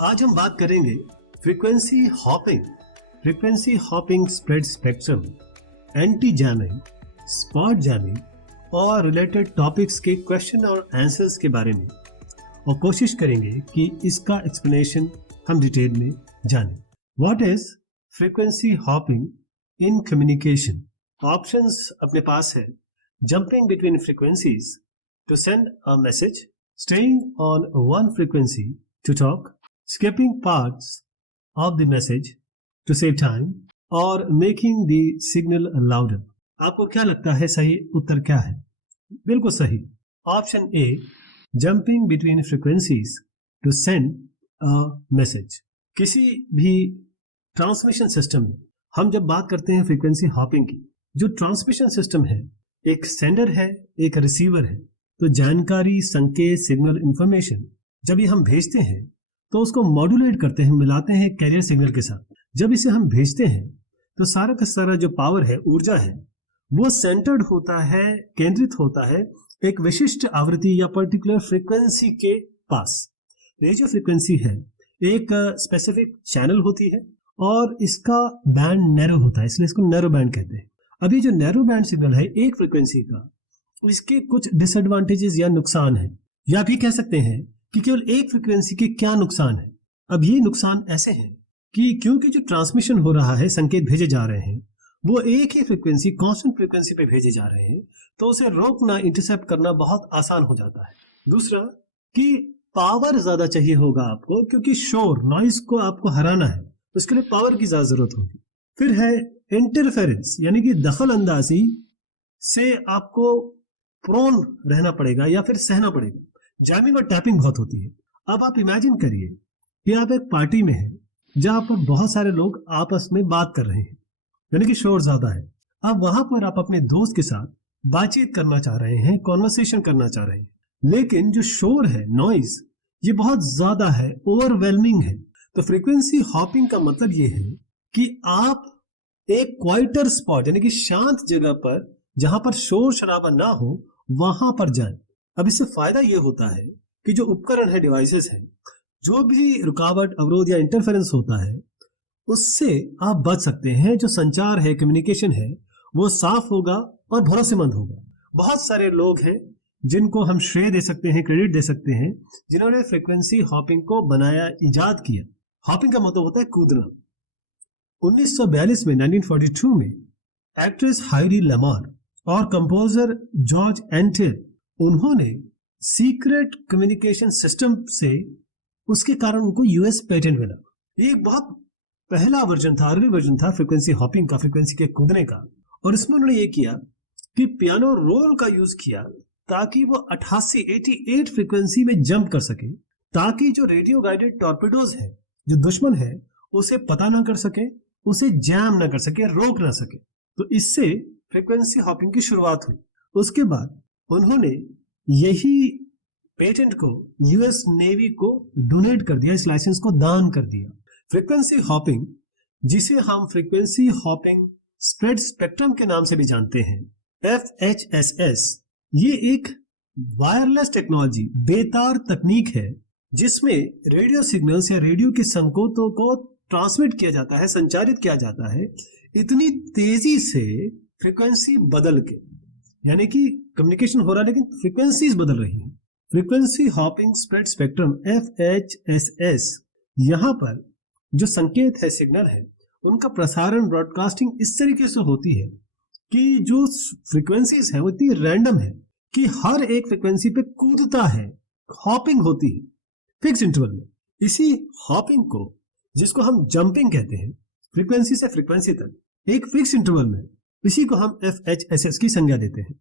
आज हम बात करेंगे frequency hopping, spread spectrum, anti jamming, spot jamming और रिलेटेड टॉपिक्स के क्वेश्चन और आंसर्स के बारे में, और कोशिश करेंगे कि इसका एक्सप्लेनेशन हम डिटेल में जानें। What is frequency hopping in communication? Options अपने पास है। Jumping between frequencies to send a message, staying on one frequency to talk, skipping parts of the message to save time, or making the signal louder। आपको क्या लगता है सही उत्तर क्या है? बिल्कुल सही, option A, jumping between frequencies to send a message. किसी भी ट्रांसमिशन सिस्टम में हम जब बात करते हैं फ्रीक्वेंसी हॉपिंग की, जो ट्रांसमिशन सिस्टम है, एक सेंडर है, एक रिसीवर है, तो जानकारी, संकेत, सिग्नल, इंफॉर्मेशन जब ये हम भेजते हैं तो उसको मॉड्यूलेट करते हैं, मिलाते हैं कैरियर सिग्नल के साथ। जब इसे हम भेजते हैं तो सारा का सारा जो पावर है, ऊर्जा है, वो सेंटर्ड होता है, केंद्रित होता है एक विशिष्ट आवृत्ति या पर्टिकुलर फ्रीक्वेंसी के पास। रेडियो फ्रीक्वेंसी है, एक स्पेसिफिक चैनल होती है और इसका बैंड नैरो होता है, इसलिए इसको नैरो बैंड कहते हैं। अभी जो नैरो बैंड सिग्नल है एक फ्रीक्वेंसी का, इसके कुछ डिसएडवांटेजेस या नुकसान है, या भी कह सकते हैं कि केवल एक फ्रीक्वेंसी के क्या नुकसान है। अब ये नुकसान ऐसे हैं कि क्योंकि जो ट्रांसमिशन हो रहा है, संकेत भेजे जा रहे हैं, वो एक ही फ्रीक्वेंसी, कांस्टेंट फ्रीक्वेंसी पे भेजे जा रहे हैं, तो उसे रोकना, इंटरसेप्ट करना बहुत आसान हो जाता है। दूसरा कि पावर ज्यादा चाहिए होगा आपको, क्योंकि शोर, नॉइज को आपको हराना है, उसके लिए पावर की ज्यादा जरूरत होगी। फिर है इंटरफेरेंस, यानी कि दखल अंदाजी से आपको प्रोन रहना पड़ेगा या फिर सहना पड़ेगा। जैमिंग और टैपिंग बहुत होती है। अब आप इमेजिन करिए कि आप एक पार्टी में हैं जहां पर बहुत सारे लोग आपस में बात कर रहे हैं, यानी कि शोर ज्यादा है। अब वहां पर आप अपने दोस्त के साथ बातचीत करना चाह रहे हैं, कॉन्वर्सेशन करना चाह रहे हैं, लेकिन जो शोर है, नॉइज, ये बहुत ज्यादा है, ओवरवेलमिंग है। तो फ्रीक्वेंसी हॉपिंग का मतलब ये है कि आप एक क्वाइटर स्पॉट, यानी कि शांत जगह पर, जहां पर शोर शराबा ना हो, वहां पर जाएं। अब इससे फायदा ये होता है कि जो उपकरण है, डिवाइसेस हैं, जो भी रुकावट, अवरोध या इंटरफेरेंस होता है, उससे आप बच सकते हैं। जो संचार है, कम्युनिकेशन है, वो साफ होगा और भरोसेमंद होगा। बहुत सारे लोग हैं जिनको हम श्रेय दे सकते हैं, क्रेडिट दे सकते हैं, जिन्होंने फ्रीक्वेंसी हॉपिंग को बनाया, इजाद किया। हॉपिंग का मतलब होता है कूदना। 1942 में, 1942 में एक्ट्रेस हाइडी लमार और कंपोजर जॉर्ज एंटेल, उन्होंने सीक्रेट कम्युनिकेशन सिस्टम से, उसके कारण उनको यूएस पेटेंट मिला। ये एक बहुत पहला वर्जन था, अर्ली वर्जन था फ्रीक्वेंसी हॉपिंग का, फ्रीक्वेंसी के कूदने का। और इसमें उन्होंने ये किया कि पियानो रोल का यूज किया ताकि वो 88 फ्रीक्वेंसी में जंप कर सके, ताकि जो रेडियो गाइडेड टॉर्पेडोज है, जो दुश्मन है, उसे पता ना कर सके, उसे जैम ना कर सके, रोक ना सके। तो इससे फ्रीक्वेंसी हॉपिंग की शुरुआत हुई। उसके बाद उन्होंने यही पेटेंट को यूएस नेवी को डोनेट कर दिया, इस लाइसेंस को दान कर दिया। फ्रीक्वेंसी हॉपिंग, जिसे हम फ्रीक्वेंसी हॉपिंग स्प्रेड स्पेक्ट्रम के नाम से भी जानते हैं, FHSS, ये एक वायरलेस टेक्नोलॉजी, बेतार तकनीक है, जिसमें रेडियो सिग्नल्स या रेडियो के संकेतों को ट्रांसमिट किया जाता है, संचारित किया जाता है इतनी तेजी से, फ्रीक्वेंसी बदल के, यानी कि कम्युनिकेशन हो रहा है लेकिन फ्रीक्वेंसीज बदल रही हैं। Frequency hopping spread spectrum, FHSS, यहाँ पर जो संकेत है, सिग्नल है, उनका प्रसारण, ब्रॉडकास्टिंग इस तरीके से होती है कि जो फ्रीक्वेंसीज है वो इतनी रैंडम है कि हर एक फ्रीक्वेंसी पे कूदता है, हॉपिंग होती है फिक्स इंटरवल में। इसी हॉपिंग को, जिसको हम जंपिंग कहते हैं, फ्रीक्वेंसी से फ्रीक्वेंसी तक एक फिक्स इंटरवल में, इसी को हम FHSS की संज्ञा देते हैं।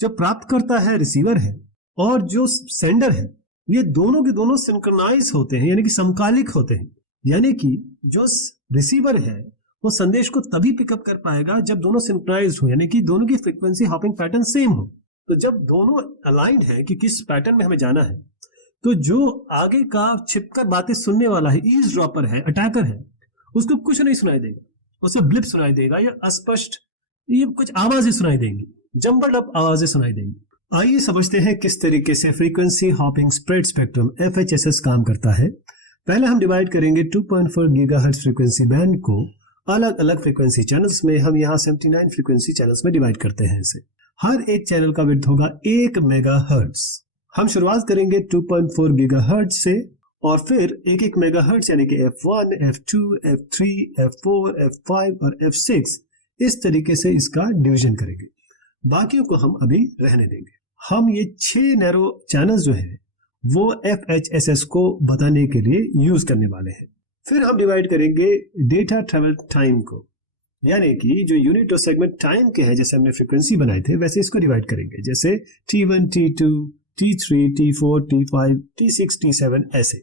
जो प्राप्त करता है रिसीवर है और जो सेंडर है, ये दोनों के दोनों सिंक्रोनाइज होते हैं, यानी कि समकालिक होते हैं। यानी कि जो रिसीवर है वो संदेश को तभी पिकअप कर पाएगा जब दोनों सिंक्रोनाइज हो, यानी कि दोनों की फ्रीक्वेंसी हॉपिंग पैटर्न सेम हो। तो जब दोनों अलाइंड है कि किस पैटर्न में हमें जाना है, तो जो आगे का छिपकर बातें सुनने वाला है, ईज़ड्रॉपर है, अटैकर है, उसको कुछ नहीं सुनाई देगा, उसे ब्लिप सुनाई देगा या अस्पष्ट ये कुछ आवाजें सुनाई देंगी, जंबल्ड अप आवाजें सुनाई देंगी। आइए समझते हैं किस तरीके से frequency hopping spread spectrum FHSS काम करता है। पहले हम डिवाइड करेंगे 2.4 गीगाहर्ट्ज फ्रीक्वेंसी बैंड को अलग अलग फ्रीक्वेंसी चैनल्स में। हम यहाँ 79 फ्रीक्वेंसी चैनल्स में डिवाइड करते हैं इसे। हर एक चैनल का विड्थ होगा 1 मेगाहर्ट्ज। हम शुरुआत करेंगे 2.4 गीगाहर्ट्ज से और फिर एक एक मेगाहर्ट्ज यानी कि F1, F2, F3, F4, F5 और F6 इस तरीके से इसका डिवीजन करेंगे। बाकियों को हम अभी रहने देंगे। हम ये 6 नैरो चैनल्स जो है वो FHSS को बताने के लिए यूज करने वाले हैं। फिर हम डिवाइड करेंगे डेटा ट्रेवल टाइम को, यानी कि जो यूनिट और सेगमेंट टाइम के हैं, जैसे हमने फ्रीक्वेंसी बनाए थे वैसे इसको डिवाइड करेंगे, जैसे T1, T2, T3, T4, T5, T6, T7 ऐसे।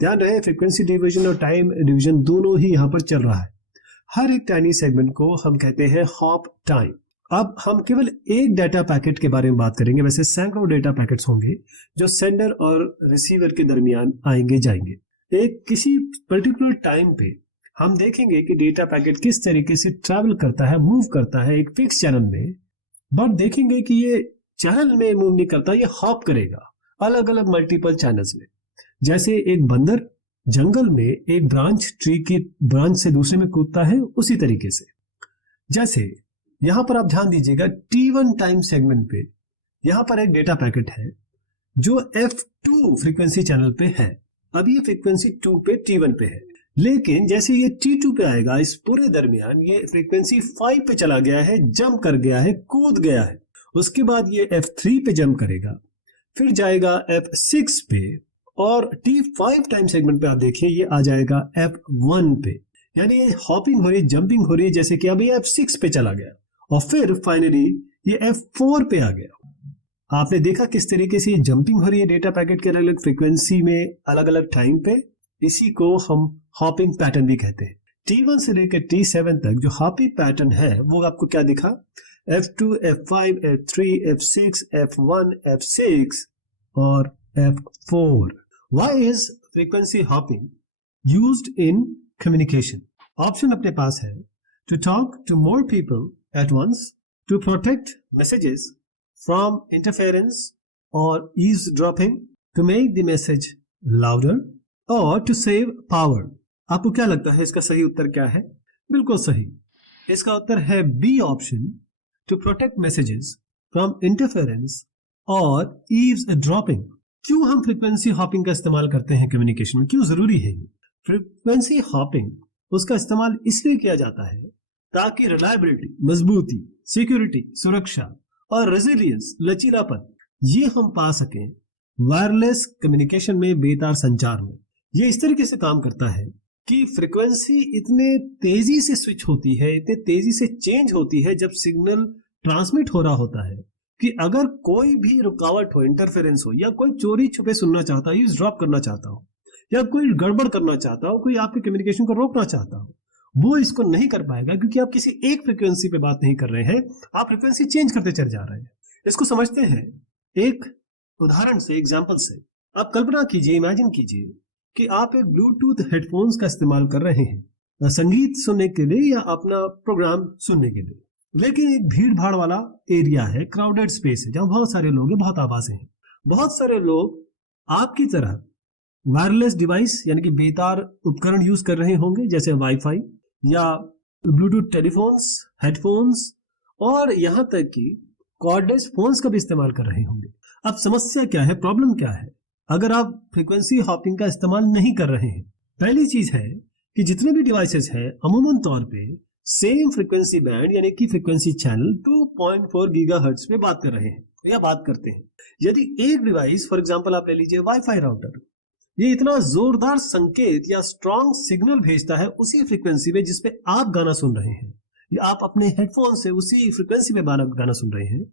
ध्यान रहे फ्रीक्वेंसी डिवीजन और टाइम डिवीजन दोनों ही यहाँ पर चल रहा है। हर एक टाइनी सेगमेंट को हम कहते हैं हॉप टाइम। अब हम केवल एक डाटा पैकेट के बारे में बात करेंगे, वैसे सैकड़ों डाटा पैकेट्स होंगे जो सेंडर और रिसीवर के दरमियान आएंगे जाएंगे। एक किसी पर्टिकुलर टाइम पे हम देखेंगे कि डेटा पैकेट किस तरीके से ट्रैवल करता है, मूव करता है एक फिक्स चैनल में, बट देखेंगे कि ये चैनल में मूव नहीं करता, ये हॉप करेगा अलग अलग मल्टीपल चैनल्स में। जैसे एक बंदर जंगल में एक ब्रांच ट्री की ब्रांच से दूसरे में कूदता है, उसी तरीके से। जैसे यहां पर आप ध्यान दीजिएगा T1 टाइम सेगमेंट पे यहां पर एक डेटा पैकेट है जो F2 फ्रीक्वेंसी चैनल पे है। अब ये फ्रीक्वेंसी 2 पे T1 पे है, लेकिन जैसे ये T2 पे आएगा इस पूरे दरमियान ये फ्रीक्वेंसी 5 पे चला गया है, जंप कर गया है, कूद गया है। उसके बाद ये F3 पे जंप करेगा, फिर जाएगा F6 पे और T5 टाइम सेगमेंट पे आप देखिए ये आ जाएगा F1 पे। यानी ये हॉपिंग हो रही है, जंपिंग हो रही है, जैसे कि अभी F6 पे चला गया और फिर फाइनली ये F4 पे आ गया। आपने देखा किस तरीके से ये जंपिंग हो रही है डेटा पैकेट के अलग अलग फ्रीक्वेंसी में अलग अलग टाइम पे। इसी को हम हॉपिंग पैटर्न भी कहते हैं। T1 से लेकर T7 तक जो हॉपिंग पैटर्न है वो आपको क्या दिखा, F2, F5, F3, F6, F1, F6 और F4। Why is frequency hopping used in communication? Option अपने पास है to talk to more people at once, to protect messages from interference or eavesdropping, to make the message louder or to save power। आपको क्या लगता है इसका सही उत्तर क्या है? बिल्कुल सही, इसका उत्तर है B option, to protect messages from interference or eavesdropping। क्यों हम फ्रीक्वेंसी हॉपिंग का इस्तेमाल करते हैं कम्युनिकेशन में, क्यों जरूरी है? फ्रीक्वेंसी हॉपिंग उसका इस्तेमाल इसलिए किया जाता है ताकि रिलायबिलिटी, मजबूती, सिक्योरिटी, सुरक्षा और रेजिलियंस, लचीलापन, ये हम पा सकें वायरलेस कम्युनिकेशन में, बेतार संचार में। ये इस तरीके से काम करता है कि फ्रीक्वेंसी इतने तेजी से स्विच होती है, इतने तेजी से चेंज होती है जब सिग्नल ट्रांसमिट हो रहा होता है कि अगर कोई भी रुकावट हो, इंटरफेरेंस हो, या कोई चोरी छुपे सुनना चाहता हो, ड्रॉप करना चाहता हो, या कोई गड़बड़ करना चाहता हो, कोई आपके कम्युनिकेशन को रोकना चाहता हो, वो इसको नहीं कर पाएगा क्योंकि आप किसी एक फ्रीक्वेंसी पे बात नहीं कर रहे हैं, आप फ्रीक्वेंसी चेंज करते चले जा रहे हैं। इसको समझते हैं एक उदाहरण से, एग्जांपल से। आप कल्पना कीजिए, इमेजिन कीजिए कि आप एक ब्लूटूथ हेडफोन्स का इस्तेमाल कर रहे हैं संगीत सुनने के लिए या अपना प्रोग्राम सुनने के लिए, लेकिन एक भीड़ भाड़ वाला एरिया है, क्राउडेड स्पेस है जहां बहुत सारे लोग हैं, बहुत आवाजें हैं। बहुत सारे लोग आपकी तरह वायरलेस डिवाइस यानी कि बेतार उपकरण यूज कर रहे होंगे, जैसे वाईफाई या ब्लूटूथ टेलीफोन्स, हेडफोन्स और यहां तक कि कॉर्डलेस फोन्स का भी इस्तेमाल कर रहे होंगे। अब समस्या क्या है, प्रॉब्लम क्या है अगर आप फ्रीक्वेंसी हॉपिंग का इस्तेमाल नहीं कर रहे हैं? पहली चीज है कि जितने भी डिवाइसेस हैं अमूमन तौर पे सेम फ्रीक्वेंसी बैंड यानी कि फ्रीक्वेंसी चैनल 2.4 गीगाहर्ट्ज पे बात कर रहे हैं या बात करते हैं। यदि एक डिवाइस, फॉर एग्जांपल आप ले लीजिए वाईफाई राउटर, ये इतना जोरदार संकेत या स्ट्रॉन्ग सिग्नल भेजता है उसी फ्रीक्वेंसी में जिसपे आप गाना सुन रहे हैं, या आप अपने हेडफोन से उसी फ्रीक्वेंसी में गाना सुन रहे हैं,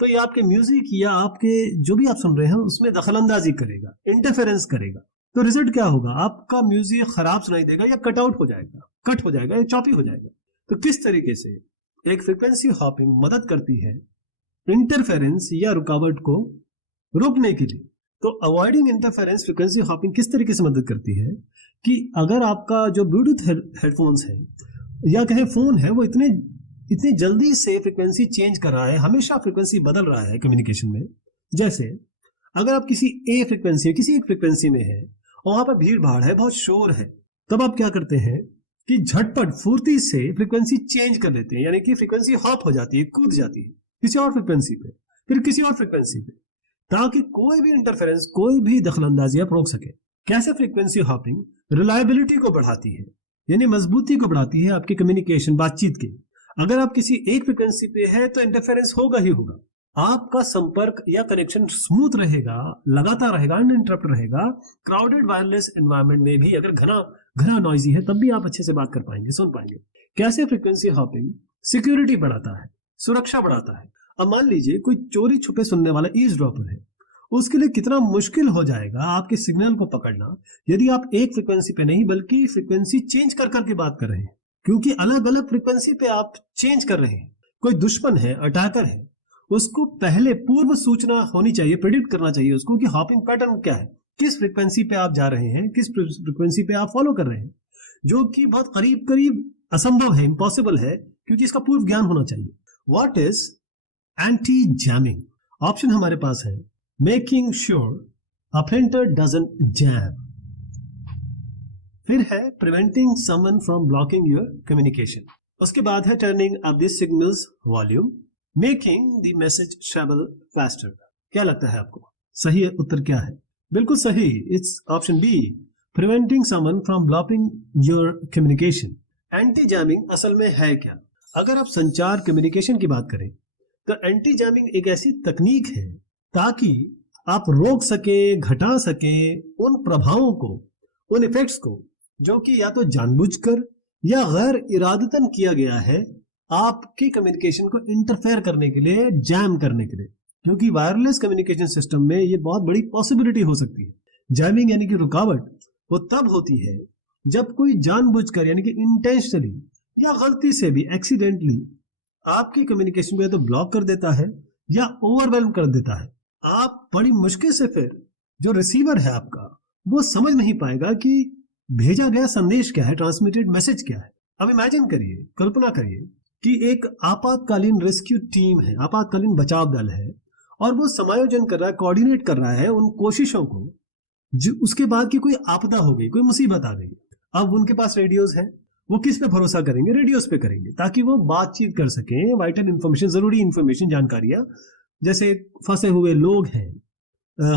तो ये आपके म्यूजिक या आपके जो भी आप सुन रहे हैं उसमें दखलंदाजी करेगा, इंटरफेरेंस करेगा। तो रिजल्ट क्या होगा, आपका म्यूजिक खराब सुनाई देगा या कट आउट हो जाएगा, कट हो जाएगा या चॉपी हो जाएगा। तो किस तरीके से एक फ्रीक्वेंसी हॉपिंग मदद करती है इंटरफेरेंस या रुकावट को रोकने के लिए? तो अवॉइडिंग इंटरफेरेंस फ्रीक्वेंसी हॉपिंग किस तरीके से मदद करती है कि अगर आपका जो ब्लूटूथ हेडफोन्स है या कहें फोन है वो इतनी जल्दी से फ्रीक्वेंसी चेंज कर रहा है, हमेशा फ्रीक्वेंसी बदल रहा है कम्युनिकेशन में। जैसे अगर आप किसी एक फ्रीक्वेंसी में है और वहां पर भीड़ भाड़ है, बहुत शोर है, तब आप क्या करते हैं कि झटपट फुर्ती से फ्रीक्वेंसी चेंज कर लेते हैं, यानी कि फ्रीक्वेंसी हॉप हो जाती है, कूद जाती है किसी और फ्रीक्वेंसी पे, फिर किसी और फ्रीक्वेंसी पे, ताकि कोई भी इंटरफेरेंस, कोई भी दखलंदाजी आप रोक सके। कैसे फ्रीक्वेंसी हॉपिंग रिलायबिलिटी को बढ़ाती है, यानी मजबूती को बढ़ाती है आपकी कम्युनिकेशन, बातचीत की। अगर आप किसी एक फ्रीक्वेंसी पे है तो इंटरफेरेंस होगा ही होगा, आपका संपर्क या कनेक्शन स्मूथ रहेगा, लगातार रहेगा, अनइंटरप्ट रहेगा। क्राउडेड वायरलेस एनवायरनमेंट में भी अगर घना घना नॉइजी है तब भी आप अच्छे से बात कर पाएंगे, सुन पाएंगे। कैसे फ्रीक्वेंसी हॉपिंग सिक्योरिटी बढ़ाता है, सुरक्षा बढ़ाता है। अब मान लीजिए कोई चोरी छुपे सुनने वाला ईज़ड्रॉपर है, उसके लिए कितना मुश्किल हो जाएगा आपके सिग्नल को पकड़ना यदि आप एक फ्रीक्वेंसी पे नहीं बल्कि फ्रीक्वेंसी चेंज कर करके बात कर रहे हैं, क्योंकि अलग अलग फ्रीक्वेंसी पे आप चेंज कर रहे हैं। कोई दुश्मन है, अटैकर है, उसको पहले पूर्व सूचना होनी चाहिए, प्रेडिक्ट करना चाहिए उसको कि हॉपिंग पैटर्न क्या है, किस फ्रीक्वेंसी पे आप जा रहे हैं, किस फ्रीक्वेंसी पे आप फॉलो कर रहे हैं, जो कि बहुत करीब करीब असंभव है, इम्पॉसिबल है, क्योंकि इसका पूर्व ज्ञान होना चाहिए। What is anti jamming? Option हमारे पास है making sure a printer doesn't jam, फिर है preventing someone from blocking your communication, उसके बाद है turning up the signals volume, making the message travel faster. क्या लगता है आपको सही उत्तर क्या है? बिल्कुल सही, it's option B, preventing someone from blocking your communication. Anti jamming असल में है क्या? अगर आप संचार कम्युनिकेशन की बात करें तो एंटी जैमिंग एक ऐसी तकनीक है ताकि आप रोक सके, घटा सके उन प्रभावों को, उन इफेक्ट्स को जो कि या तो जानबूझकर या गैर इरादतन किया गया है आपके कम्युनिकेशन को इंटरफेयर करने के लिए, जैम करने के लिए। क्योंकि वायरलेस कम्युनिकेशन सिस्टम में ये बहुत बड़ी पॉसिबिलिटी हो सकती है। जैमिंग यानी कि रुकावट वो तब होती है जब कोई जानबूझकर यानी कि इंटेंशनली या गलती से भी एक्सीडेंटली आपकी कम्युनिकेशन को या तो ब्लॉक कर देता है या ओवरवेल्म कर देता है। आप बड़ी मुश्किल से फिर जो रिसीवर है आपका वो समझ नहीं पाएगा कि भेजा गया संदेश क्या है, ट्रांसमिटेड मैसेज क्या है। अब इमेजिन करिए, कल्पना करिए कि एक आपातकालीन रेस्क्यू टीम है, आपातकालीन बचाव दल है, और वो समायोजन कर रहा है, कोऑर्डिनेट कर रहा है उन कोशिशों को जो उसके बाद की कोई आपदा हो गई, कोई मुसीबत आ गई। अब उनके पास रेडियोज हैं, वो किस पे भरोसा करेंगे? रेडियोज पे करेंगे, ताकि वो बातचीत कर सकें, वाइटल इंफॉर्मेशन, जरूरी इंफॉर्मेशन, जानकारियां, जैसे फंसे हुए लोग हैं,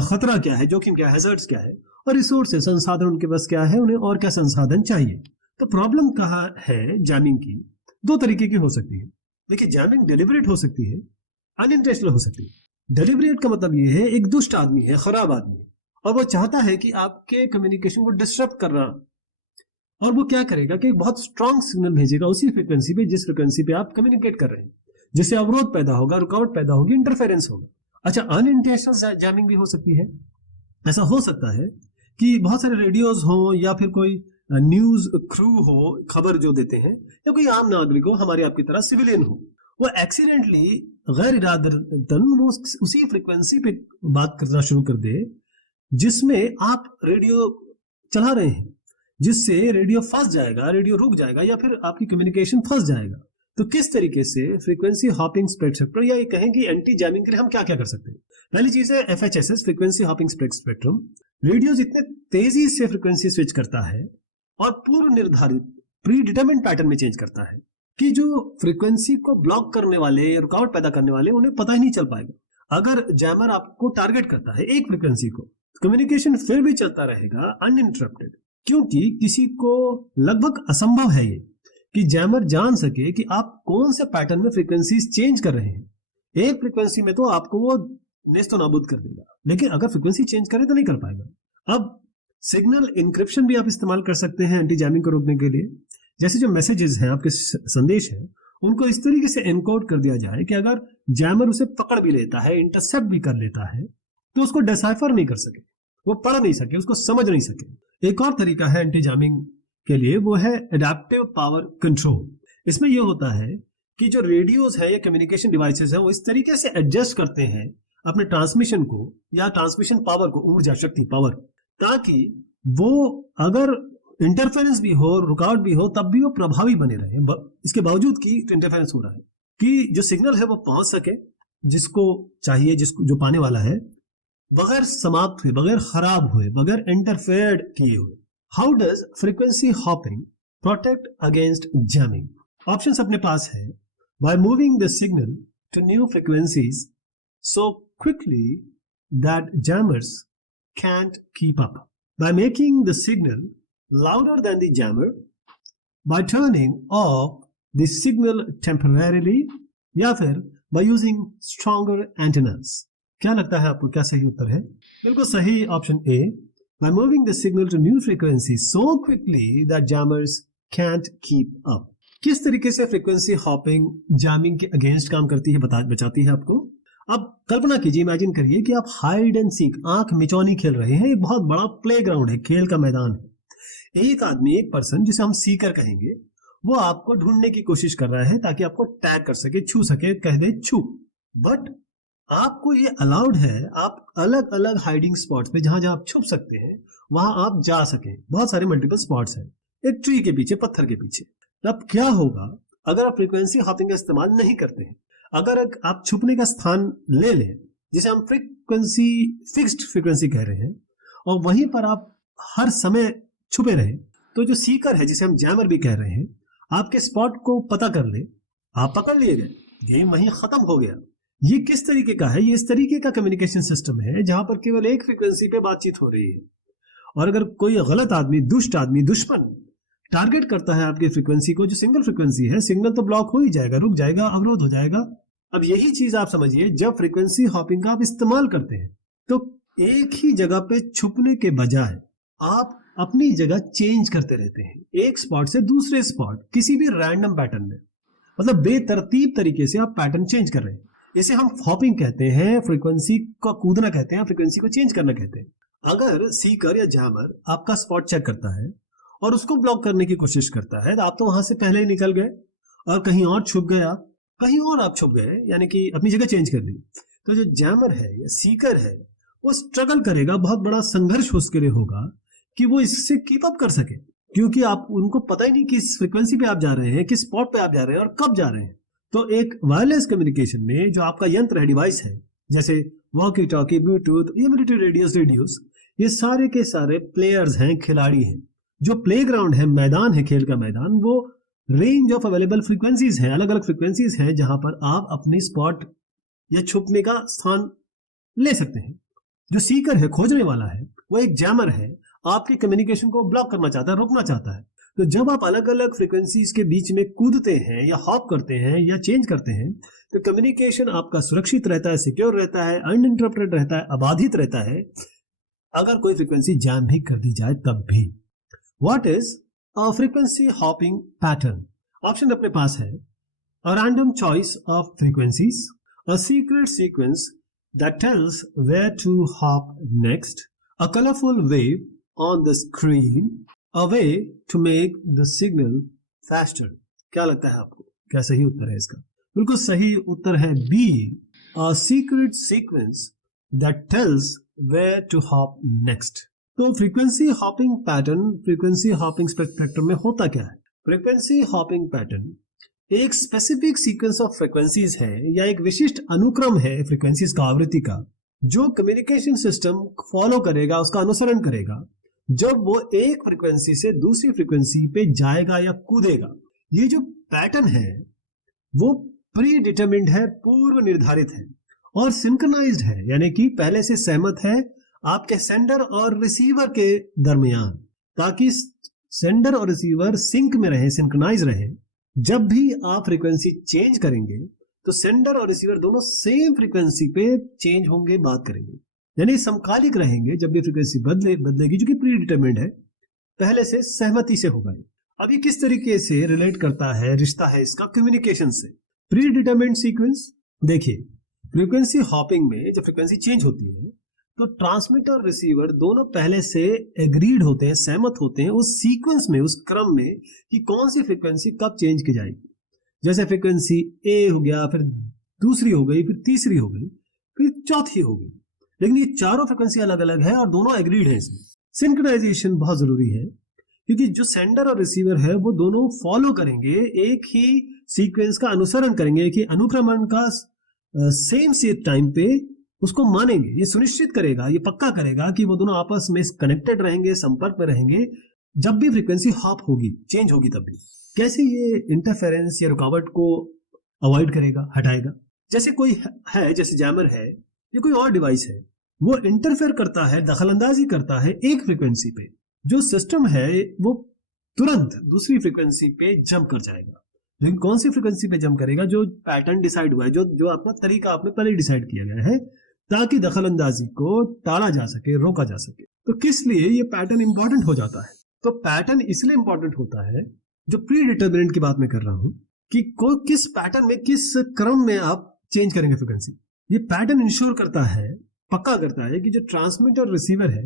खतरा क्या है, जोखिम क्या है, हैजर्ड्स क्या है, और रिसोर्सेज, संसाधन उनके पास क्या है, उन्हें और क्या संसाधन चाहिए। तो प्रॉब्लम कहाँ है जैमिंग की? दो तरीके की हो सकती है। देखिए, जैमिंग डेलिबरेट हो सकती है, अनइंटेंशनल हो सकती है। डेलिबरेट का मतलब ये है एक दुष्ट आदमी है, खराब आदमी है, और वो चाहता है कि आपके कम्युनिकेशन को डिस्टर्ब करना, और वो क्या करेगा कि एक बहुत स्ट्रांग सिग्नल भेजेगा उसी फ्रीक्वेंसी पे जिस फ्रीक्वेंसी पे आप कम्युनिकेट कर रहे हैं, जिससे अवरोध पैदा होगा, रुकावट पैदा होगी, इंटरफेरेंस होगा। अच्छा, अनइंटेंशनल जैमिंग भी हो सकती है। ऐसा हो सकता है कि बहुत सारे रेडियोज हो या फिर कोई न्यूज क्रू हो, खबर जो देते हैं, या कोई आम नागरिक हो, हमारे आपकी तरह सिविलियन हो, वो एक्सीडेंटली गैर इरादतन वो उसी फ्रीक्वेंसी पे बात करना शुरू कर दे जिसमें आप रेडियो चला रहे हैं, जिससे रेडियो फंस जाएगा, रेडियो रुक जाएगा, या फिर आपकी कम्युनिकेशन फंस जाएगा। तो किस तरीके से फ्रीक्वेंसी हॉपिंग स्पेक्ट्रम, या ये कहें कि एंटी जैमिंग के लिए हम क्या क्या कर सकते हैं? पहली चीज है FHSS, frequency hopping spectrum. Radio जितने तेजी से फ्रीक्वेंसी स्विच करता है और पूर्व निर्धारित प्री डिटरमिन्ड पैटर्न में चेंज करता है कि जो फ्रीक्वेंसी को ब्लॉक करने वाले, रुकावट पैदा करने वाले, उन्हें पता ही नहीं चल पाएगा। अगर जैमर आपको टारगेट करता है एक फ्रीक्वेंसी को, कम्युनिकेशन फिर भी चलता रहेगा अनइंटरप्टेड, क्योंकि किसी को लगभग असंभव है ये कि जैमर जान सके कि आप कौन से पैटर्न में फ्रीक्वेंसीज चेंज कर रहे हैं। एक फ्रीक्वेंसी में तो आपको वो नेस्तो नाबूद कर देगा, लेकिन अगर फ्रीक्वेंसी चेंज करे तो नहीं कर पाएगा। अब सिग्नल इंक्रिप्शन भी आप इस्तेमाल कर सकते हैं एंटी जैमिंग को रोकने के लिए। जैसे जो मैसेजेस हैं, आपके संदेश हैं, उनको इस तरीके से एनकोड कर दिया जाए कि अगर जैमर उसे पकड़ भी लेता है, इंटरसेप्ट भी कर लेता है, तो उसको डिसाइफर नहीं कर सके, वो पढ़ नहीं सके, उसको समझ नहीं सके। एक और तरीका है एंटी जैमिंग के लिए, वो है एडेप्टिव पावर कंट्रोल। इसमें यह होता है कि जो रेडियोज है या कम्युनिकेशन डिवाइसेस है, वो इस तरीके से एडजस्ट करते हैं अपने ट्रांसमिशन को या ट्रांसमिशन पावर को, ऊर्जा, शक्ति, पावर, ताकि वो अगर इंटरफेरेंस भी हो, रुकावट भी हो, तब भी वो प्रभावी बने रहे। इसके बावजूद कि इंटरफेरेंस हो रहा है, कि जो सिग्नल है वो पहुंच सके जिसको चाहिए, जिसको जो पाने वाला है, बगैर समाप्त हुए, बगैर खराब हुए, बगैर इंटरफेयर किए हुए। How does frequency hopping protect against jamming? Options अपने पास है। By moving the signal to new frequencies so quickly that jammers can't keep up, by making the signal louder than the jammer, by turning off the signal temporarily, या फिर by using stronger antennas। क्या लगता है आपको, क्या सही उत्तर है? बिल्कुल सही, option A, by moving the signal to new frequencies so quickly that jammers can't keep up। किस तरीके से फ्रीक्वेंसी हॉपिंग जैमिंग के अगेंस्ट काम करती है, बचाती है आपको? अब कल्पना कीजिए, इमेजिन करिए कि आप हाइड एंड सीक, आंख मिचौनी खेल रहे हैं। एक बहुत बड़ा प्लेग्राउंड है, खेल का मैदान है। एक आदमी, एक पर्सन जिसे हम सीकर कहेंगे, वो आपको ढूंढने की कोशिश कर रहा है ताकि आपको टैग कर सके, छू सके, कह दे छू। बट आपको ये अलाउड है, आप अलग अलग हाइडिंग स्पॉट्स पे, जहां जहां आप छुप सकते हैं वहां आप जा सकें। बहुत सारे मल्टीपल स्पॉट्स हैं, एक ट्री के पीछे, पत्थर के पीछे। अब क्या होगा अगर आप फ्रीक्वेंसी हॉपिंग का इस्तेमाल नहीं करते हैं? अगर आप छुपने का स्थान ले लें, जिसे हम फ्रीक्वेंसी, फिक्स्ड फ्रीक्वेंसी कह रहे हैं, और वहीं पर आप हर समय छुपे रहें, तो जो सीकर है, जिसे हम जैमर भी कह रहे हैं, आपके स्पॉट को पता कर ले, आप पकड़ लिए गए, गेम वहीं खत्म हो गया। ये किस तरीके का है? ये इस तरीके का कम्युनिकेशन सिस्टम है जहां पर केवल एक फ्रीक्वेंसी पे बातचीत हो रही है, और अगर कोई गलत आदमी, दुष्ट आदमी, दुश्मन टारगेट करता है आपकी फ्रीक्वेंसी को, जो सिंगल फ्रीक्वेंसी है, सिग्नल तो ब्लॉक हो ही जाएगा, रुक जाएगा, अवरोध हो जाएगा। अब यही चीज आप समझिए, जब फ्रीक्वेंसी हॉपिंग का आप इस्तेमाल करते हैं तो एक ही जगह पे छुपने के बजाय आप अपनी जगह चेंज करते रहते हैं, एक स्पॉट से दूसरे स्पॉट, किसी भी रैंडम पैटर्न में, मतलब बेतरतीब तरीके से आप पैटर्न चेंज कर रहे हैं। इसे हम हॉपिंग कहते हैं, फ्रीक्वेंसी का कूदना कहते हैं, फ्रीक्वेंसी को चेंज करना कहते हैं। अगर सीकर या जैमर आपका स्पॉट चेक करता है और उसको ब्लॉक करने की कोशिश करता है, तो आप तो वहां से पहले ही निकल गए और कहीं और छुप गए, आप कहीं और आप छुप गए, यानी कि अपनी जगह चेंज कर ली। तो जो जैमर है या सीकर है, वो स्ट्रगल करेगा, बहुत बड़ा संघर्ष उसके लिए होगा कि वो इससे कीप अप कर सके, क्योंकि आप, उनको पता ही नहीं किस फ्रीक्वेंसी पे आप जा रहे हैं, किस स्पॉट पे आप जा रहे हैं और कब जा रहे हैं। तो एक वायरलेस कम्युनिकेशन में जो आपका यंत्र है, डिवाइस है, जैसे वॉकी टॉकी, ब्लूटूथ, ये मिलिट्री रेडियोस, ये सारे के सारे प्लेयर्स हैं, खिलाड़ी हैं। जो प्लेग्राउंड है, मैदान है, खेल का मैदान, वो रेंज ऑफ अवेलेबल फ्रीक्वेंसीज हैं, अलग अलग फ्रीक्वेंसीज हैं जहां पर आप अपनी स्पॉट या छुपने का स्थान ले सकते हैं। जो सीकर है, खोजने वाला है, वो एक जैमर है, आपकी कम्युनिकेशन को ब्लॉक करना चाहता है, रोकना चाहता है। तो जब आप अलग अलग फ्रीक्वेंसीज के बीच में कूदते हैं या हॉप करते हैं या चेंज करते हैं, तो कम्युनिकेशन आपका सुरक्षित रहता है, सिक्योर रहता है, अनइंटरप्टेड रहता है, अबाधित रहता है। अगर कोई फ्रीक्वेंसी जैम भी कर दी जाए तब भी। What is a frequency hopping pattern? Option अपने पास है। A random choice of frequencies, a secret sequence that tells where to hop next, a colorful wave on the screen, a way to make the signal faster। क्या लगता है आपको, क्या सही उत्तर है इसका? बिल्कुल सही उत्तर है B, a secret sequence that tells where to hop next। तो frequency hopping pattern, frequency hopping spectrum में होता क्या है? फ्रीक्वेंसी हॉपिंग पैटर्न एक स्पेसिफिक सीक्वेंस ऑफ फ्रीक्वेंसीज है या एक विशिष्ट अनुक्रम है फ्रीक्वेंसीज का, आवृत्ति का, जो कम्युनिकेशन सिस्टम फॉलो करेगा, उसका अनुसरण करेगा जब वो एक फ्रीक्वेंसी से दूसरी फ्रीक्वेंसी पे जाएगा या कूदेगा। ये जो पैटर्न है वो प्री डिटरमिन्ड है, पूर्व निर्धारित है, और सिंक्रोनाइज्ड है, यानी कि पहले से सहमत है आपके सेंडर और रिसीवर के दरमियान, ताकि सेंडर और रिसीवर सिंक में रहे, सिंक्रोनाइज रहे। जब भी आप फ्रीक्वेंसी चेंज करेंगे तो सेंडर और रिसीवर दोनों सेम फ्रीक्वेंसी पे चेंज होंगे, बात करेंगे, यानी समकालिक रहेंगे। जब भी फ्रीक्वेंसी बदलेगी, जो कि प्री डिटरमिन्ड है, पहले से सहमति से होगा। अब ये किस तरीके से रिलेट करता है, रिश्ता है इसका कम्युनिकेशन से? प्री डिटरमिन्ड सीक्वेंस, देखिए फ्रीक्वेंसी हॉपिंग में जब फ्रीक्वेंसी चेंज होती है तो ट्रांसमीटर और रिसीवर दोनों पहले से एग्रीड होते हैं, सहमत होते हैं उस सीक्वेंस में, उस क्रम में कि कौन सी फ्रीक्वेंसी कब चेंज की जाएगी। जैसे फ्रीक्वेंसी ए हो गया, फिर दूसरी हो गई, फिर तीसरी हो गई, फिर चौथी हो गई। लेकिन ये चारों फ्रीक्वेंसी अलग अलग है और दोनों एग्रीड है। इसमें सिंक्रोनाइजेशन बहुत जरूरी है, क्योंकि जो सेंडर और रिसीवर है वो दोनों फॉलो करेंगे, एक ही सीक्वेंस का अनुसरण करेंगे, कि अनुक्रमण का सेम टाइम पे उसको मानेंगे, ये सुनिश्चित करेगा, ये पक्का करेगा कि वो दोनों आपस में कनेक्टेड रहेंगे, संपर्क में रहेंगे जब भी फ्रीक्वेंसी हॉप होगी, चेंज होगी तब भी। कैसे ये इंटरफेरेंस या रुकावट को अवॉइड करेगा, हटाएगा? जैसे कोई है, जैसे जैमर है या कोई और डिवाइस है, वो इंटरफेयर करता है, दखलंदाजी करता है एक फ्रीक्वेंसी पे, जो सिस्टम है वो तुरंत दूसरी फ्रीक्वेंसी पे जंप कर जाएगा। लेकिन कौन सी फ्रीक्वेंसी पे जंप करेगा? जो पैटर्न डिसाइड हुआ है, जो अपना तरीका आपने पहले डिसाइड किया गया है, ताकि दखलंदाजी को टाला जा सके, रोका जा सके। तो किस लिए ये पैटर्न इंपॉर्टेंट हो जाता है? तो पैटर्न इसलिए इंपॉर्टेंट होता है, जो प्री डिटर्मिनेंट की बात मैं कर रहा हूं, कि किस पैटर्न में, किस क्रम में आप चेंज करेंगे फ्रीक्वेंसी। ये पैटर्न इंश्योर करता है, पक्का करता है कि जो ट्रांसमीटर और रिसीवर है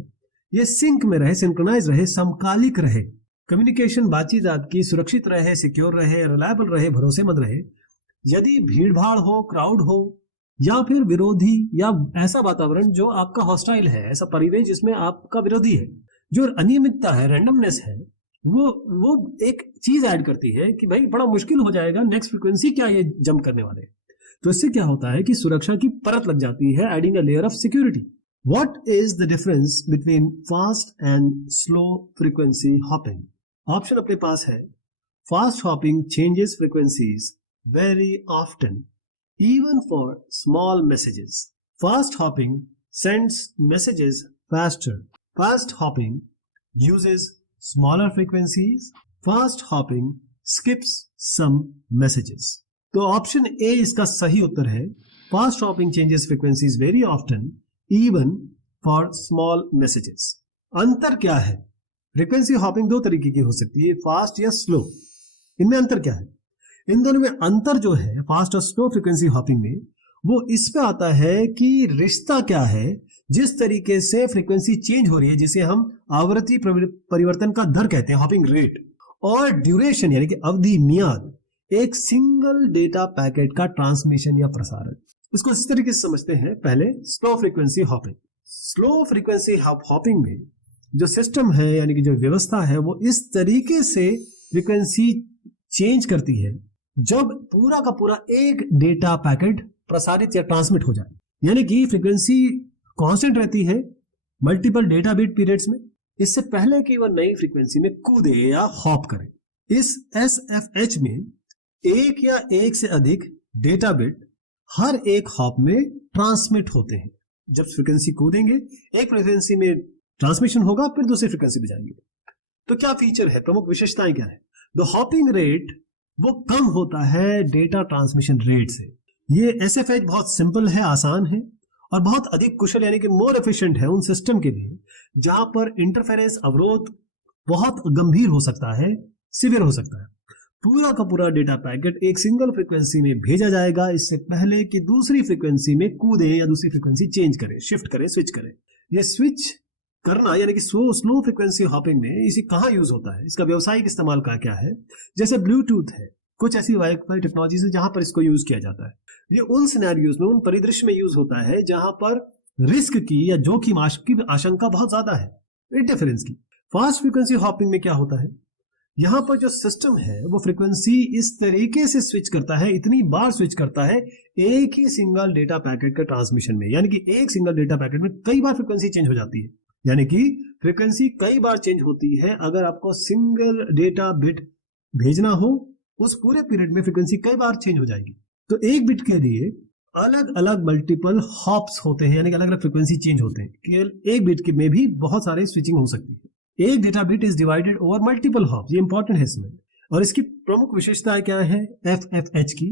ये सिंक में रहे, सिंक्रोनाइज रहे, समकालिक रहे, कम्युनिकेशन, बातचीत आपकी सुरक्षित रहे, सिक्योर रहे, रिलायबल रहे, भरोसेमंद रहे। यदि भीड़ भाड़ हो, क्राउड हो, या फिर विरोधी या ऐसा वातावरण जो आपका हॉस्टाइल है, ऐसा परिवेश जिसमें आपका विरोधी है, जो अनियमितता है, रैंडमनेस है, वो एक चीज ऐड करती है कि भाई बड़ा मुश्किल हो जाएगा, नेक्स्ट फ्रीक्वेंसी क्या ये जंप करने वाले। तो इससे क्या होता है कि सुरक्षा की परत लग जाती है, adding a layer of security. What is the difference between fast and slow frequency hopping? Option अपने पास है। Fast hopping changes frequencies very often, even for small messages. Fast hopping sends messages faster. Fast hopping uses smaller frequencies. Fast hopping skips some messages. तो option A इसका सही उत्तर है। Fast hopping changes frequencies very often even for small messages. अंतर क्या है? Frequency hopping दो तरीके की हो सकती है, फास्ट या स्लो। इनमें अंतर क्या है? इन दोनों में अंतर जो है फास्ट और स्लो फ्रीक्वेंसी हॉपिंग में, वो इस पे आता है कि रिश्ता क्या है। जिस तरीके से फ्रीक्वेंसी चेंज हो रही है, जिसे हम आवृत्ति परिवर्तन का दर कहते हैं, हॉपिंग रेट, और ड्यूरेशन यानी कि अवधि, मियाद, एक सिंगल डेटा पैकेट का ट्रांसमिशन या प्रसारण। इसको इस तरीके से समझते हैं। पहले slow frequency hopping. Slow frequency hopping में जो सिस्टम है यानी कि जो व्यवस्था है, वो इस तरीके से फ्रीक्वेंसी चेंज करती है जब पूरा का पूरा एक डेटा पैकेट प्रसारित या ट्रांसमिट हो जाए, यानी कि फ्रीक्वेंसी कांस्टेंट रहती है मल्टीपल डेटा बिट पीरियड्स में, इससे पहले कि वह नई फ्रीक्वेंसी में कूदे या हॉप करे। इस SFH में एक या एक से अधिक डेटा बिट हर एक हॉप में ट्रांसमिट होते हैं। जब फ्रीक्वेंसी कूदेंगे, एक फ्रीक्वेंसी में ट्रांसमिशन होगा, फिर दूसरी फ्रीक्वेंसी पे जाएंगे। तो क्या फीचर है, प्रमुख विशेषताएं क्या है? द हॉपिंग रेट वो कम होता है डेटा ट्रांसमिशन रेट से। ये SFH बहुत सिंपल है, आसान है और बहुत अधिक कुशल यानी कि मोर एफिशिएंट है उन सिस्टम के लिए जहां पर इंटरफेरेंस, अवरोध बहुत गंभीर हो सकता है, सिवियर हो सकता है। पूरा का पूरा डेटा पैकेट एक सिंगल फ्रीक्वेंसी में भेजा जाएगा इससे पहले कि दूसरी फ्रीक्वेंसी में कूदे या दूसरी फ्रीक्वेंसी चेंज करे, शिफ्ट करे, स्विच करे। ये स्विच करना यानी कि स्लो फ्रीक्वेंसी हॉपिंग में इसे कहाँ यूज होता है, इसका व्यावसायिक इस्तेमाल का क्या है? जैसे ब्लूटूथ है, कुछ ऐसी वाईफाई टेक्नोलॉजी है जहां पर इसको यूज किया जाता है। ये उन सिनेरियोज में, उन परिदृश्य में यूज होता है जहां पर रिस्क की या जोखिम की आशंका बहुत ज्यादा है, इंटरफेरेंस की। फास्ट फ्रीक्वेंसी हॉपिंग में क्या होता है? यहाँ पर जो सिस्टम है वो फ्रीक्वेंसी इस तरीके से स्विच करता है, इतनी बार स्विच करता है एक ही सिंगल डेटा पैकेट के ट्रांसमिशन में, यानी कि एक सिंगल डेटा पैकेट में कई बार फ्रीक्वेंसी चेंज हो जाती है, यानी कि फ्रीक्वेंसी कई बार चेंज होती है। अगर आपको सिंगल डेटा बिट भेजना हो, उस पूरे पीरियड में फ्रीक्वेंसी कई बार चेंज हो जाएगी। तो एक बिट के लिए अलग अलग मल्टीपल हॉप्स होते हैं, यानी कि अलग अलग फ्रीक्वेंसी चेंज होते हैं। केवल एक बिट में भी बहुत सारे स्विचिंग हो सकती है। एक data bit is divided over multiple hops, ये इंपॉर्टेंट है इसमें। और इसकी प्रमुख विशेषताएं क्या है? FFH की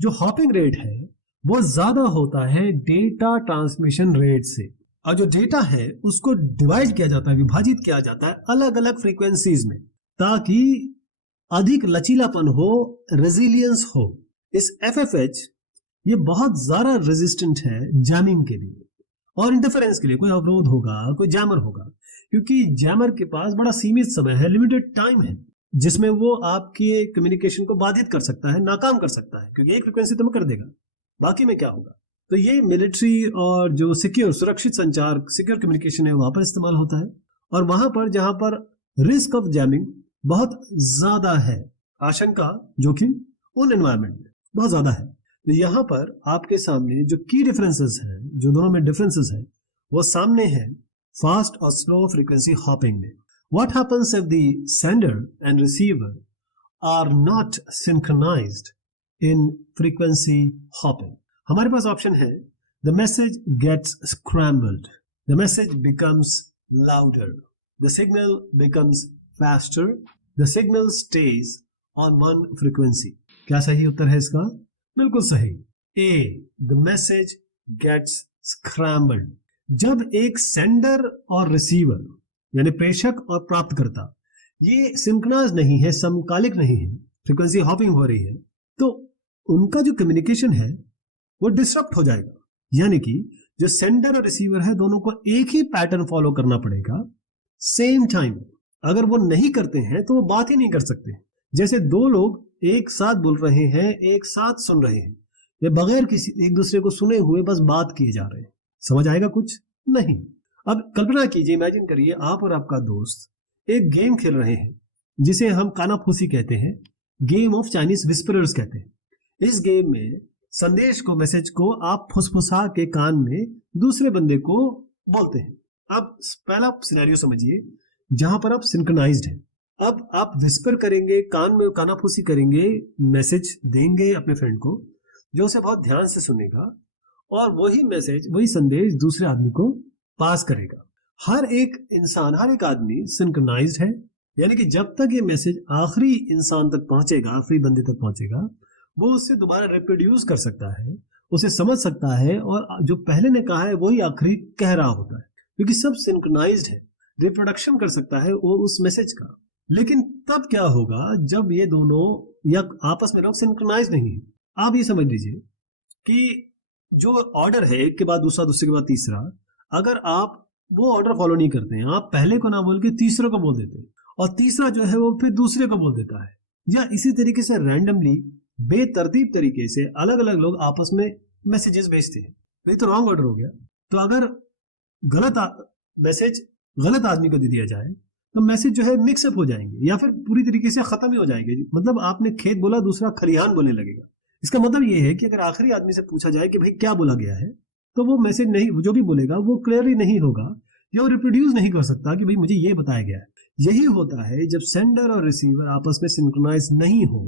जो हॉपिंग रेट है वो ज्यादा होता है डेटा ट्रांसमिशन रेट से, और जो डेटा है उसको डिवाइड किया जाता है, विभाजित किया जाता है अलग अलग फ्रीक्वेंसीज में, ताकि अधिक लचीलापन हो, रेजिलियंस हो। इस FFH ये बहुत ज्यादा रेजिस्टेंट है जैमिंग के लिए और इंटरफेरेंस के लिए। कोई अवरोध होगा, कोई जैमर होगा, क्योंकि जैमर के पास बड़ा सीमित समय है, लिमिटेड टाइम है, जिसमें वो आपके कम्युनिकेशन को बाधित कर सकता है, नाकाम कर सकता है, क्योंकि एक फ्रीक्वेंसी तो कर देगा, बाकी में क्या होगा। तो ये मिलिट्री और जो सिक्योर, सुरक्षित संचार, सिक्योर कम्युनिकेशन है, वहां पर इस्तेमाल होता है। और वहां पर जहां पर रिस्क ऑफ जैमिंग बहुत ज्यादा है, आशंका, जोखिम उन एनवायरमेंट में बहुत ज्यादा है, तो यहाँ पर आपके सामने जो की डिफरेंसेस हैं, जो दोनों में डिफरेंसेस हैं, वो सामने है फास्ट और स्लो फ्रीक्वेंसी हॉपिंग में. What happens if the sender and receiver are not synchronized in frequency hopping? हमारे पास ऑप्शन है the message gets scrambled, the message becomes louder, the signal becomes faster, the signal stays on one frequency. क्या सही उत्तर है इसका? बिल्कुल सही. A, the message gets scrambled. जब एक सेंडर और रिसीवर यानी प्रेषक और प्राप्तकर्ता ये सिंक्रोनाइज नहीं है, समकालिक नहीं है, फ्रीक्वेंसी हॉपिंग हो रही है, तो उनका जो कम्युनिकेशन है वो डिस्टर्ब हो जाएगा. यानी कि जो सेंडर और रिसीवर है दोनों को एक ही पैटर्न फॉलो करना पड़ेगा सेम टाइम. अगर वो नहीं करते हैं तो वो बात ही नहीं कर सकते. जैसे दो लोग एक साथ बोल रहे हैं, एक साथ सुन रहे हैं, या बगैर किसी एक दूसरे को सुने हुए बस बात किए जा रहे हैं. समझ आएगा कुछ? नहीं. अब कल्पना कीजिए, इमेजिन करिए आप और आपका दोस्त एक गेम खेल रहे हैं जिसे हम कानाफूसी कहते हैं, गेम ऑफ चाइनीज विस्परर्स कहते हैं. इस गेम में संदेश को, मैसेज को आप फुसफुसा के कान में दूसरे बंदे को बोलते हैं. अब पहला सिनेरियो समझिए जहां पर आप सिंक्रोनाइज्ड हैं. अब आप विस्पर करेंगे, कान में कानाफूसी करेंगे, मैसेज देंगे अपने फ्रेंड को जो उसे बहुत ध्यान से सुनेगा और वही मैसेज, वही संदेश दूसरे आदमी को पास करेगा. हर एक इंसान, हर एक आदमी सिंक्रोनाइज्ड है, यानी कि जब तक ये मैसेज आखिरी इंसान तक पहुंचेगा, आखिरी बंदे तक पहुंचेगा, वो उससे दोबारा रिप्रोड्यूस कर सकता है, उसे समझ सकता है और जो पहले ने कहा है वही आखिरी कह रहा होता है, क्योंकि सब सिंक्रोनाइज्ड है. रिप्रोडक्शन कर सकता है वो उस मैसेज का. लेकिन तब क्या होगा जब ये दोनों या आपस में लोग सिंक्रोनाइज नहीं है. आप ये समझ लीजिए कि जो ऑर्डर है एक के बाद दूसरा, दूसरे के बाद तीसरा, अगर आप वो ऑर्डर फॉलो नहीं करते हैं, आप पहले को ना बोल के तीसरे को बोल देते हैं और तीसरा जो है वो फिर दूसरे को बोल देता है, या इसी तरीके से रैंडमली बेतरतीब तरीके से अलग अलग लोग आपस में मैसेजेस भेजते हैं, ये तो रॉन्ग ऑर्डर हो गया. तो अगर गलत मैसेज गलत आदमी को दे दिया जाए तो मैसेज जो है मिक्सअप हो जाएंगे या फिर पूरी तरीके से खत्म ही हो जाएंगे. मतलब आपने खेत बोला, दूसरा खलिहान बोलने लगेगा. इसका मतलब ये है कि अगर आखिरी आदमी से पूछा जाए कि भाई क्या बोला गया है, तो वो मैसेज नहीं, जो भी बोलेगा वो क्लियरली नहीं होगा, या वो रिप्रोड्यूस नहीं कर सकता कि भाई मुझे ये बताया गया है. यही होता है जब सेंडर और रिसीवर आपस में सिंक्रोनाइज नहीं हो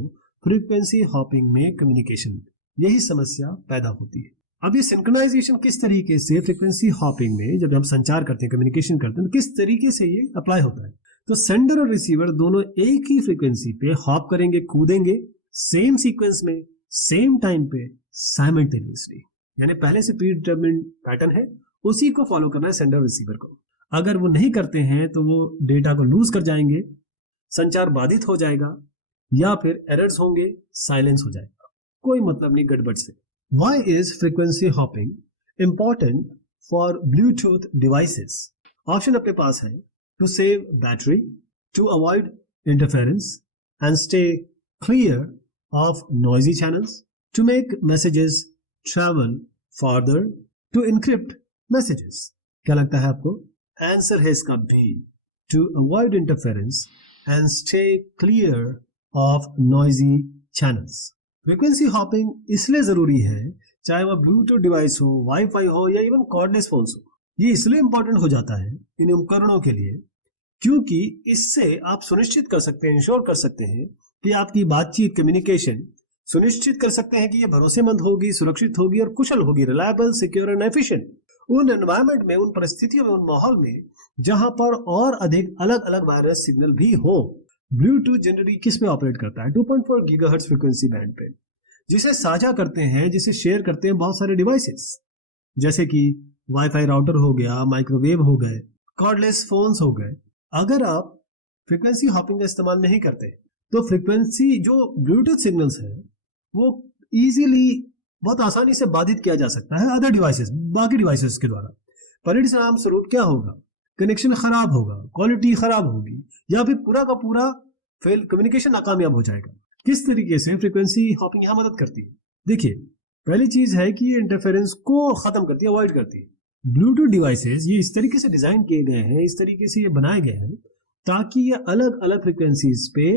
फ्रीक्वेंसी हॉपिंग में कम्युनिकेशन, यही समस्या पैदा होती है. अब ये सिंक्रोनाइजेशन किस तरीके से फ्रीक्वेंसी हॉपिंग में जब हम संचार करते हैं, कम्युनिकेशन करते हैं, तो किस तरीके से ये अप्लाई होता है. तो सेंडर और रिसीवर दोनों एक ही फ्रीक्वेंसी पे हॉप करेंगे, कूदेंगे, सेम सीक्वेंस में, सेम टाइम पे, साइमल्टेनियसली. यानी पहले से प्री डिटरमिन्ड पैटर्न है, उसी को फॉलो करना है सेंडर रिसीवर को. अगर वो नहीं करते हैं तो वो डेटा को लूज कर जाएंगे, संचार बाधित हो जाएगा, या फिर एरर्स होंगे, साइलेंस हो जाएगा. कोई मतलब नहीं गड़बड़ से. Why is frequency hopping important for Bluetooth devices? Option अपने पास है to save battery, to avoid interference and stay clear of noisy channels, to make messages travel farther, to encrypt messages. क्या लगता है आपको? आंसर है इसका B, to avoid interference and stay clear of noisy channels. Frequency hopping इसलिए जरूरी है, चाहे वह ब्लूटूथ डिवाइस हो, वाईफाई हो या इवन कॉर्डलेस फोन्स हो. ये इसलिए इंपॉर्टेंट हो जाता है इन उपकरणों के लिए क्योंकि इससे आप सुनिश्चित कर सकते हैं, इंश्योर कर सकते हैं कि आपकी बातचीत, कम्युनिकेशन सुनिश्चित कर सकते हैं कि ये भरोसेमंद होगी, सुरक्षित होगी और कुशल होगी, रिलायबल, सिक्योर एंड एफिशिएंट. उन एनवायरमेंट में, उन परिस्थितियों में, उन माहौल में जहां पर और अधिक अलग अलग वायरलेस सिग्नल भी हो. ब्लूटूथ जनरली किस पे ऑपरेट करता है? 2.4 गीगाहर्ट्ज फ्रीक्वेंसी बैंड पे, जिसे साझा करते हैं, जिसे शेयर करते हैं बहुत सारे डिवाइसेस, जैसे कि वाईफाई राउटर हो गया, माइक्रोवेव हो गए, कॉर्डलेस फोन्स हो गए. अगर आप फ्रीक्वेंसी हॉपिंग का इस्तेमाल नहीं करते तो फ्रीक्वेंसी जो ब्लूटूथ सिग्नल्स है वो इजीली, बहुत आसानी से बाधित किया जा सकता है अदर डिवाइसेस, बाकी डिवाइसेस के द्वारा. परिणाम स्वरूप क्या होगा? कनेक्शन खराब होगा, क्वालिटी खराब होगी, या फिर पूरा का पूरा फेल, कम्युनिकेशन नाकामयाब हो जाएगा. किस तरीके से फ्रीक्वेंसी हॉपिंग यहाँ मदद करती है? देखिए, पहली चीज है कि ये इंटरफेरेंस को खत्म करती है, अवॉइड करती है. ब्लूटूथ डिवाइसेस ये इस तरीके से डिजाइन किए गए हैं, इस तरीके से ये बनाए गए हैं ताकि ये अलग अलग फ्रीक्वेंसीज पे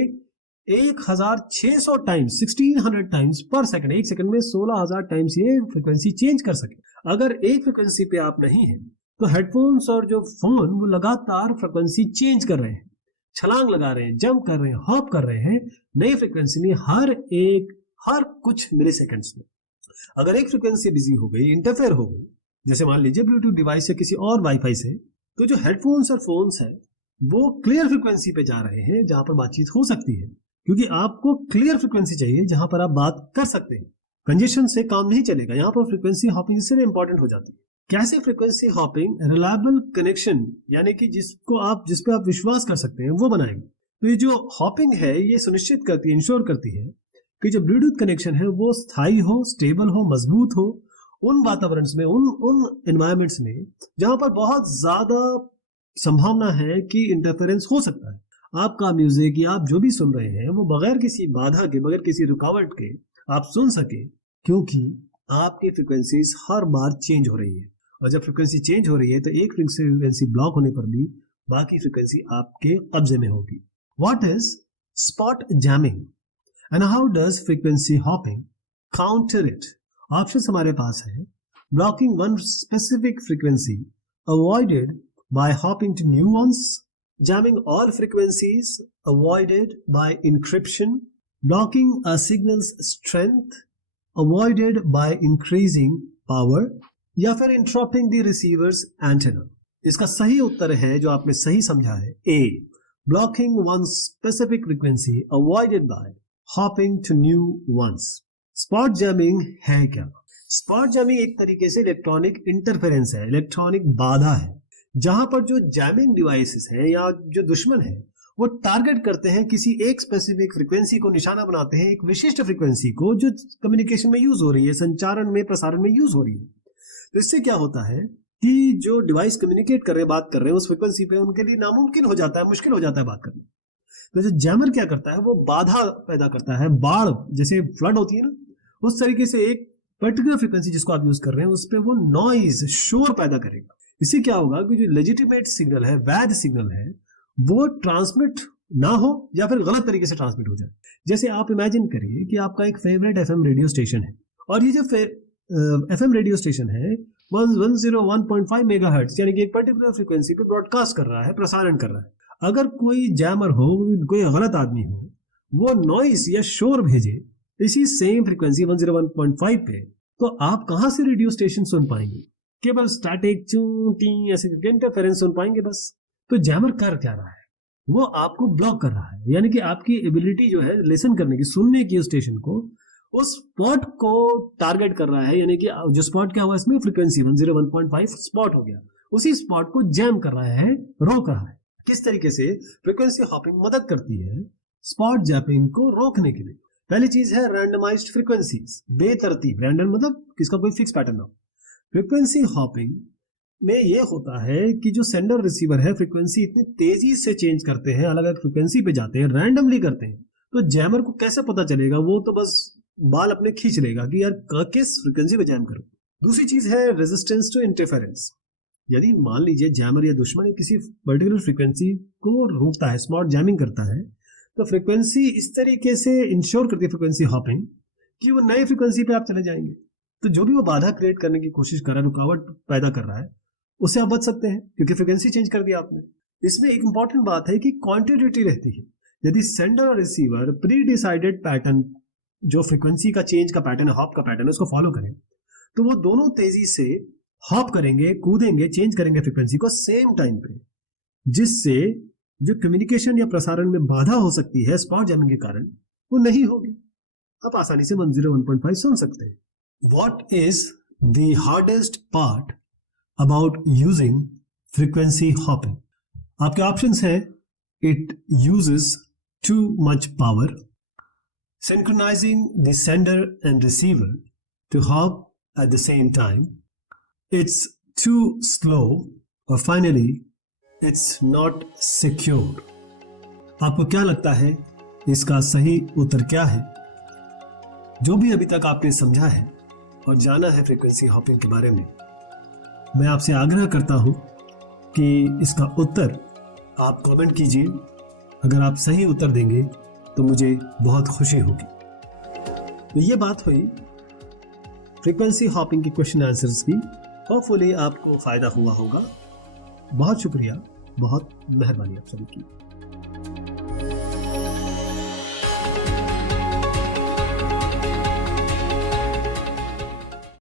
1600 टाइम्स 1600 टाइम्स पर सेकंड, एक सेकंड में 16,000 टाइम्स ये फ्रीक्वेंसी चेंज कर सके। अगर एक फ्रीक्वेंसी पे आप नहीं हैं तो हेडफोन्स और जो फोन वो लगातार फ्रीक्वेंसी चेंज कर रहे हैं, छलांग लगा रहे हैं, जंप कर रहे हैं, हॉप कर रहे हैं नई फ्रीक्वेंसी में हर कुछ मिली सेकेंड्स में। अगर एक फ्रीक्वेंसी बिजी हो गई, इंटरफेयर हो गई, जैसे मान लीजिए ब्लूटूथ डिवाइस से किसी और वाईफाई से, तो जो हेडफोन्स और फोन्स है वो क्लियर फ्रीक्वेंसी पे जा रहे हैं जहां पर बातचीत हो सकती है, क्योंकि आपको क्लियर फ्रीक्वेंसी चाहिए जहां पर आप बात कर सकते हैं। कंजेशन से काम नहीं चलेगा, यहाँ पर फ्रीक्वेंसी हॉपिंग इसलिए इंपॉर्टेंट हो जाती है। कैसे फ्रीक्वेंसी हॉपिंग रिलायबल कनेक्शन यानी कि जिस पे आप विश्वास कर सकते हैं वो बनाएगी। तो ये जो हॉपिंग है ये सुनिश्चित करती है, इंश्योर करती है कि जो ब्लूटूथ कनेक्शन है वो स्थायी हो, स्टेबल हो, मजबूत हो, उन वातावरण में, उन एनवायरमेंट्स में जहां पर बहुत ज्यादा संभावना है कि इंटरफेरेंस हो सकता है। आपका म्यूजिक या आप जो भी सुन रहे हैं वो बगैर किसी बाधा के, बगैर किसी रुकावट के आप सुन सके, क्योंकि आपकी फ्रीक्वेंसीज हर बार चेंज हो रही है। और जब फ्रीक्वेंसी चेंज हो रही है तो एक फ्रीक्वेंसी ब्लॉक होने पर भी बाकी फ्रीक्वेंसी आपके कब्जे में होगी। What is spot jamming and how does frequency hopping counter it? Options हमारे पास है। Blocking one specific frequency avoided by hopping to new ones, jamming all frequencies avoided by encryption, blocking a signal's strength avoided by increasing power, या फिर interrupting the receiver's antenna। इसका सही उत्तर है जो आपने सही समझा है A, blocking one specific frequency avoided by hopping to new ones। Spot jamming है क्या? स्पॉट जैमिंग एक तरीके से इलेक्ट्रॉनिक इंटरफेरेंस है, इलेक्ट्रॉनिक बाधा है, जहां पर जो जैमिंग डिवाइसेस हैं या जो दुश्मन है वो टारगेट करते हैं किसी एक स्पेसिफिक फ्रीक्वेंसी को निशाना बनाते हैं, एक विशिष्ट फ्रीक्वेंसी को जो कम्युनिकेशन में यूज हो रही है, संचारण में, प्रसारण में यूज हो रही है। तो इससे क्या होता है कि जो डिवाइस कम्युनिकेट कर रहे हैं, बात कर रहे हैं उस फ्रीक्वेंसी पे, उनके लिए नामुमकिन हो जाता है, मुश्किल हो जाता है बात करना। तो जो जैमर क्या करता है वो बाधा पैदा करता है, बाढ़ जैसे फ्लड होती है ना, उस तरीके से एक पर्टिकुलर फ्रीक्वेंसी जिसको आप यूज कर रहे हैं उस पर वो नॉइज, शोर पैदा करेगा। इससे क्या होगा कि जो लेजिटिमेट सिग्नल है, वैध सिग्नल है, वो ट्रांसमिट ना हो या फिर गलत तरीके से ट्रांसमिट हो जाए। जैसे आप इमेजिन करिए कि आपका एक फेवरेट एफएम रेडियो स्टेशन है और ये जो एफएम रेडियो स्टेशन है 101.5 मेगाहर्ट्ज यानी कि एक पर्टिकुलर फ्रीक्वेंसी पे ब्रॉडकास्ट कर रहा है, प्रसारण कर रहा है। अगर कोई जैमर हो, कोई गलत आदमी हो, वो नॉइस या शोर भेजे इसी सेम फ्रीक्वेंसी 101.5 पे, तो आप कहां से रेडियो स्टेशन सुन पाएंगे? केवल स्टैटिक टी ऐसे इंटरफेरेंस सुन पाएंगे बस। तो जैमर कर क्या रहा है? वो आपको ब्लॉक कर रहा है, यानी कि आपकी एबिलिटी जो है लिसन करने की, सुनने की, उस स्टेशन को, उस स्पॉट को टारगेट कर रहा है। यानी कि जो स्पॉट क्या हुआ इसमें, फ्रीक्वेंसी 101.5 स्पॉट हो गया, उसी स्पॉट को जैम कर रहा है, रोक रहा है। किस तरीके से फ्रीक्वेंसी हॉपिंग मदद करती है स्पॉट जैपिंग को रोकने के लिए? पहली चीज है रैंडमाइज्ड फ्रीक्वेंसीज, बेतरतीब, रैंडम मतलब किसका कोई फिक्स पैटर्न हो। फ्रीक्वेंसी हॉपिंग में ये होता है कि जो सेंडर रिसीवर है फ्रीक्वेंसी इतनी तेजी से चेंज करते हैं, अलग अलग फ्रीक्वेंसी पे जाते हैं, रैंडमली करते हैं, तो जैमर को कैसे पता चलेगा? वो तो बस बाल अपने खींच लेगा कि यार किस फ्रीक्वेंसी पे जैम करूं। दूसरी चीज है रेजिस्टेंस टू इंटरफेरेंस। यदि मान लीजिए जैमर या दुश्मन किसी पर्टिकुलर फ्रीक्वेंसी को रोकता है, स्पॉट जैमिंग करता है, तो फ्रीक्वेंसी इस तरीके से इंश्योर करती है फ्रीक्वेंसी हॉपिंग कि वो नई फ्रीक्वेंसी पे आप चले जाएंगे। तो जो भी वो बाधा क्रिएट करने की कोशिश कर रहा है, रुकावट पैदा कर रहा है, उससे आप बच सकते हैं क्योंकि फ्रीक्वेंसी चेंज कर दिया आपने। इसमें एक इंपॉर्टेंट बात है कि क्वांटिटी रहती है। यदि सेंडर और रिसीवर प्री डिसाइडेड पैटर्न, जो फ्रीक्वेंसी का चेंज का पैटर्न है, हॉप का पैटर्न है, उसको फॉलो करें, तो वो दोनों तेजी से हॉप करेंगे, कूदेंगे, चेंज करेंगे फ्रीक्वेंसी को सेम टाइम पे, जिससे जो कम्युनिकेशन या प्रसारण में बाधा हो सकती है स्पॉट जैमिंग के कारण, वो नहीं होगी। आप आसानी से 101.5 सुन सकते हैं। What is the hardest part about using frequency hopping? आपके ऑप्शंस हैं it uses too much power, synchronizing the sender and receiver to hop at the same time, it's too slow, or finally it's not secure। आपको क्या लगता है इसका सही उत्तर क्या है? जो भी अभी तक आपने समझा है और जाना है फ्रीक्वेंसी हॉपिंग के बारे में, मैं आपसे आग्रह करता हूं कि इसका उत्तर आप कमेंट कीजिए। अगर आप सही उत्तर देंगे तो मुझे बहुत खुशी होगी। तो ये बात हुई फ्रीक्वेंसी हॉपिंग के क्वेश्चन आंसर्स की। होपफुली आपको फ़ायदा हुआ होगा। बहुत शुक्रिया, बहुत मेहरबानी आप सभी की।